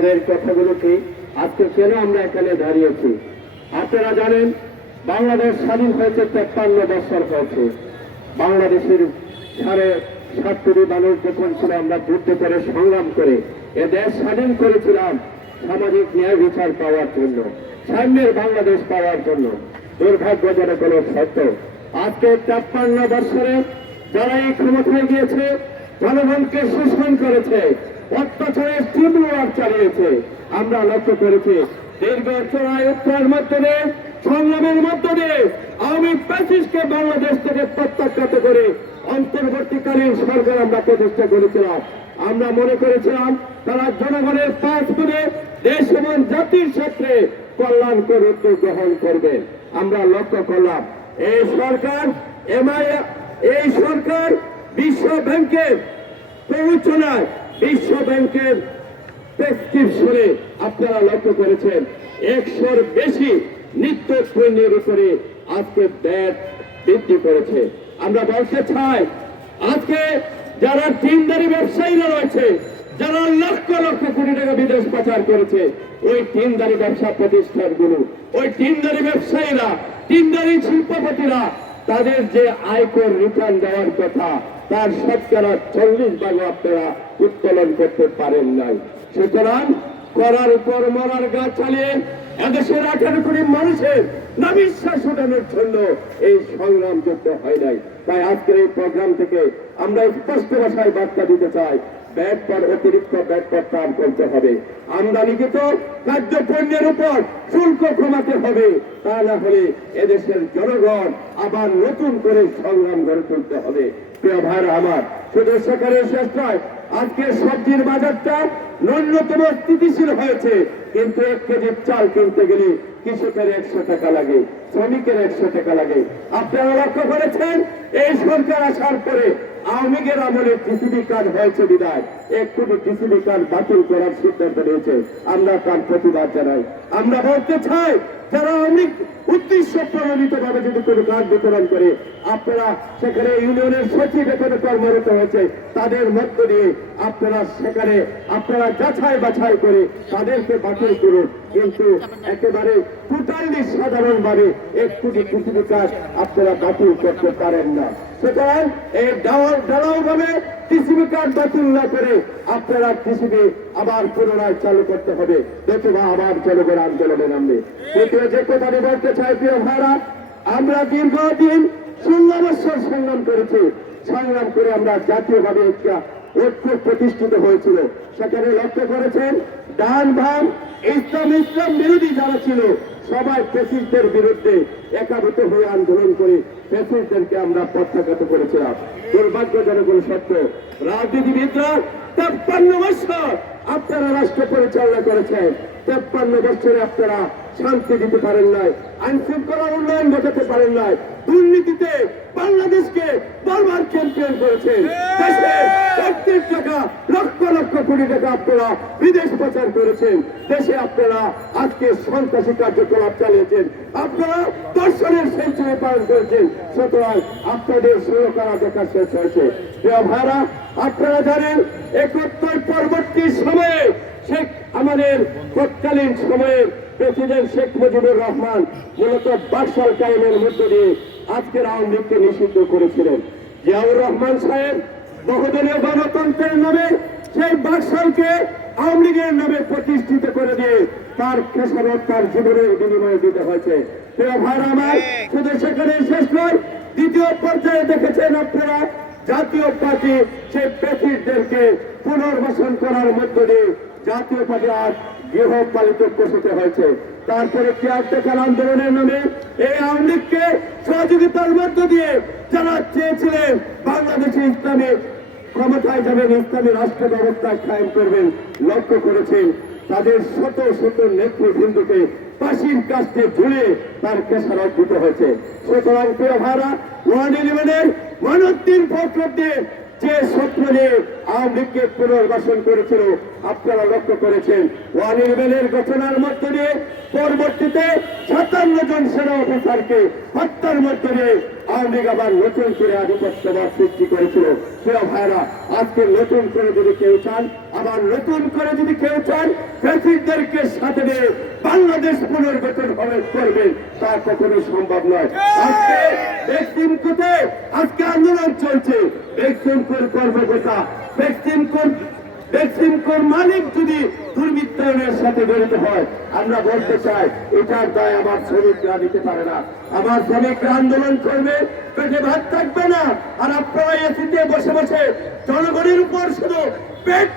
তাদের কথাগুলো কি, আজকে কেন আমরা এখানে দাঁড়িয়েছি। আপনারা জানেন বাংলাদেশ স্বাধীন হয়েছে 53 বছর হয়েছে। বাংলাদেশের 7.5 কোটি মানুষ যখন ছিল আমরা যুদ্ধ করে সংগ্রাম করে এ দেশ স্বাধীন করেছিলাম সামাজিক ন্যায় বিচার পাওয়ার জন্য, সাম্যের বাংলাদেশ পাওয়ার জন্য। দুর্ভাগ্যজনক হল সত্য, আজকে 53 বছরে যারা এই ক্ষমতায় গিয়েছে, জনগণকে শোষণ করেছে, অত্যাচারের তীব্র চালিয়েছে, আমরা লক্ষ্য করেছি দীর্ঘ চড়াই উত্তরের মধ্যে দিয়ে, সংগ্রামের মধ্যে দিয়ে আওয়ামী ফ্যাসিস্টকে বাংলাদেশ থেকে প্রত্যাখ্যাত করে অন্তর্বর্তীকালীন সরকার আমরা প্রতিষ্ঠা করেছিলাম। আমরা মনে করেছিলাম তারা জনগণের পাশ করে দেশ এবং জাতির ক্ষেত্রে কল্যাণকর উদ্যোগ গ্রহণ করবে। আমরা লক্ষ্য করলাম এই সরকার এই সরকার বিশ্ব ব্যাংকের প্ররোচনায়, বিশ্ব ব্যাংকের প্রেসক্রিপশনে আপনারা লক্ষ্য করেছেন 100-র বেশি নিত্য পণ্যের উপরে আজকে ব্যাট বৃদ্ধি করেছে। আমরা বলতে চাই আজকে যারা টিনদারি ব্যবসায়ীরা রয়েছে, যারা লক্ষ লক্ষ কোটি টাকা বিদেশ পাচার করেছে, ওই টিনদারি ব্যবসা প্রতিষ্ঠানগুলো, ওই টিনদারি ব্যবসায়ীরা, টিনদারি শিল্পপতিরা তাদের যে আয়কর রিটার্ন দেওয়ার কথা তার 40% আপনারা উত্তোলন করতে পারেন নাই। সুতরাং করার উপর মরার গা চালিয়ে এদেশের 18 কোটি মানুষের নাবিশ্বাস উঠানোর জন্য এই সংগ্রাম যুদ্ধ হয় নাই। তাই আজকের এই প্রোগ্রাম থেকে আমরা স্পষ্ট ভাষায় বার্তা দিতে চাই, অতিরিক্ত ব্যাট প্রত্যাহার করতে হবে। আমদানিকৃত খাদ্য পণ্যের উপর শুল্ক কমাতে হবে, তা না হলে এদেশের জনগণ আবার নতুন করে সংগ্রাম গড়ে তুলতে হবে। প্রিয় ভাইরা আমার, শুধু সেখানে শেষ নয়, আজকে সবজির বাজারটা ন্যূনতম স্থিতিশীল হয়েছে, কিন্তু 1 কেজি চাল কিনতে গেলে কৃষকের 100 টাকা লাগে, শ্রমিকের 100 টাকা লাগে। আপনারা লক্ষ্য করেছেন এই সরকার আসার পরে আওয়ামী লীগের আমলে টিসিবি কার্ড হয়েছে বিদায় 1 কোটি টিসিবি কার্ড বাতিল করার সিদ্ধান্ত নিয়েছে। আমরা তার প্রতিবাদ জানাই। আমরা বলতে চাই যারা অনেক উদ্দেশ্য প্রণোদিত ভাবে যদি কোনো কার্ড বিতরণ করে, আপনারা সেখানে ইউনিয়নের সচিব এখানে কর্মরত হয়েছে, তাদের মধ্য দিয়ে আপনারা সেখানে আপনারা যাচাই বাছাই করে তাদেরকে বাতিল করুন, কিন্তু একেবারে টোটালি সাধারণভাবে 1 কোটি টিসিবি কার্ড আপনারা বাতিল করতে পারেন না। সুতরাং এই ঢালাও ভাবে টিসিবি কার্ড বাতিল না করে আপনারা টিসিবি আবার পুনরায় চালু করতে হবে, নতুবা আবার জনগণ আন্দোলনে নামবে। দ্বিতীয় যে কথাটি বলতে চাই, প্রিয় ভাইরা, আমরা দীর্ঘদিন 16 বছর সংগ্রাম করেছি। সংগ্রাম করে আমরা জাতীয়ভাবে একটা ঐক্য প্রতিষ্ঠিত হয়েছিল। সেখানে লক্ষ্য করেছেন ডান বাম ইসলাম বিরোধী যারা ছিল সবাই ফ্যাসিস্টদের বিরুদ্ধে একাভূত হয়ে আন্দোলন করে ফ্যাসিস্টদেরকে আমরা প্রত্যাখ্যাত করেছিলাম। দুর্ভাগ্যজনক সত্য, রাজনীতিবিদরা 53 বছর আপনারা রাষ্ট্র পরিচালনা করেছেন, 53 বছরে আপনারা শান্তি দিতে পারেন নাই, আইন শৃঙ্খলা উন্নয়ন ঘটাতে পারেন নাই, দুর্নীতিতে বাংলাদেশকে বারবার চ্যাম্পিয়ন করেছেন, দেশের প্রত্যেক টাকা লক্ষ লক্ষ কোটি টাকা আপনারা বিদেশ পাচার করেছেন, দেশে আপনারা আজকে সন্ত্রাসী কার্যকলাপ চালিয়েছেন, আপনারা দর্শনের সেঞ্চুরি পালন করেছেন। সুতরাং আপনাদের ষোলকারা দেখা শেষ হয়েছে। প্রিয় ভাইরা, আপনারা জানেন 71 পরবর্তী সময়ে আমাদের তৎকালীন সময়ে প্রেসিডেন্ট শেখ মুজিবুর রহমান মূলত বাকশাল কায়েমের মধ্য দিয়ে আজকের আওয়ামী লীগকে নিষিদ্ধ করেছিলেন। জিয়াউর রহমান সাহেব বহুদলীয় গণতন্ত্রের নামে সেই বাকশালকে আওয়ামী লীগের নামে প্রতিষ্ঠিত করে দিয়ে তার খেসারত তার জীবনের বিনিময়ে দিতে হয়েছে। প্রিয় ভাইরা আমার, শুধু সেখানে শেষ নয়, দ্বিতীয় পর্যায়ে দেখেছেন আপনারা জাতীয় পার্টি সেই প্রেসিডেন্টদেরকে পুনর্বাসন করার মধ্য দিয়ে জাতীয় পার্টি আজ গৃহপালিত ঘোষিত হয়েছে। তারপরে কেয়ারটেকার আন্দোলনের নামে এই আওয়ামী লীগকে সহযোগিতার মধ্য দিয়ে যারা চেয়েছিলেন বাংলাদেশে ইসলামী ক্ষমতায় যাবেন, ইসলামী রাষ্ট্র ব্যবস্থা কায়েম করবেন, লক্ষ্য করেছেন তাদের শত শত নেতৃবৃন্দকে ফাঁসির কাস্টে ঝুলে তার খেসারত দিতে হয়েছে। সুতরাং প্রিয় ভাইরা, 111-এর মনোত্তীর পত্র দিয়ে যে স্বপ্ন নিয়ে আওয়ামী লীগকে পুনর্বাসন করেছিল আপনারা লক্ষ্য করেছেন। 111 ঘটনার মধ্য দিয়ে পরবর্তীতে 57 জন সেনা অফিসারকে হত্যার মধ্য দিয়ে আওয়ামী লীগ আবার নতুন করে আধিপত্যবাদ সৃষ্টি করেছিল। প্রিয় ভাইরা, আজকে নতুন করে যদি কেউ চান, আবার নতুন করে যদি কেউ চান ফ্যাসিস্টদেরকে সাথে নিয়ে বাংলাদেশ পুনর্গঠন করবেন, তা কখনো সম্ভব নয়। আজকে বেক্সিমকোতে আজকে আন্দোলন চলছে। বেক্সিমকোর কর্মকর্তা, বেক্সিমকোর মালিক যদি দুর্বৃত্তায়নের সাথে জড়িত হয়, আমরা বলতে চাই এটার দায় আমার শ্রমিকরা দিতে পারে না। আমার শ্রমিকরা আন্দোলন করবে, পেটে ভাত থাকবে না, আর আপনারা এসিতে বসে বসে জনগণের উপর শুধু পেট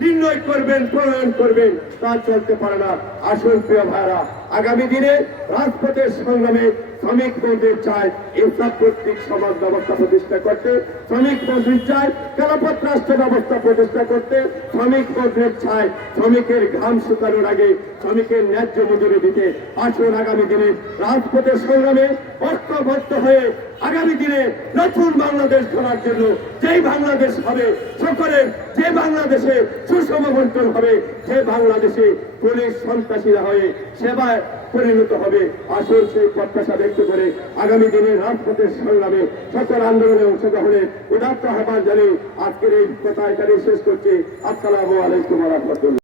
নির্ণয় করবেন, প্রণয়ন করবেন, তা চলতে পারে না। আসুন প্রিয় ভাইরা, আগামী দিনে রাজপথের সংগ্রামে শ্রমিক বন্ধুদের চায় ইনসাফ কর্তৃক সমাজ ব্যবস্থা প্রতিষ্ঠা করতে, শ্রমিক বন্ধুর চায় খেলাফত রাষ্ট্র ব্যবস্থা প্রতিষ্ঠা করতে, শ্রমিক বন্ধুদের চায় শ্রমিকের ঘাম শুকানোর আগে শ্রমিকের ন্যায্য মজুরি দিতে। আসুন আগামী দিনে রাজপথের সংগ্রামে ঐক্যবদ্ধ হয়ে আগামী দিনে নতুন বাংলাদেশ গড়ার জন্য, যেই বাংলাদেশ হবে সকলের, যে বাংলাদেশে সুষম বন্টন হবে, যে বাংলাদেশে পুলিশ সন্ত্রাসীরা হয়ে সেবায় পরিণত হবে। আসুন সেই প্রত্যাশা ব্যক্ত করে আগামী দিনে রাজপথের সংগ্রামে সকল আন্দোলনে অংশগ্রহণের উদাত্ত আহ্বান জানিয়ে আজকের এই কথা এখানে শেষ করছি। আসসালামু আলাইকুম ওয়া রাহমাতুল্লাহ।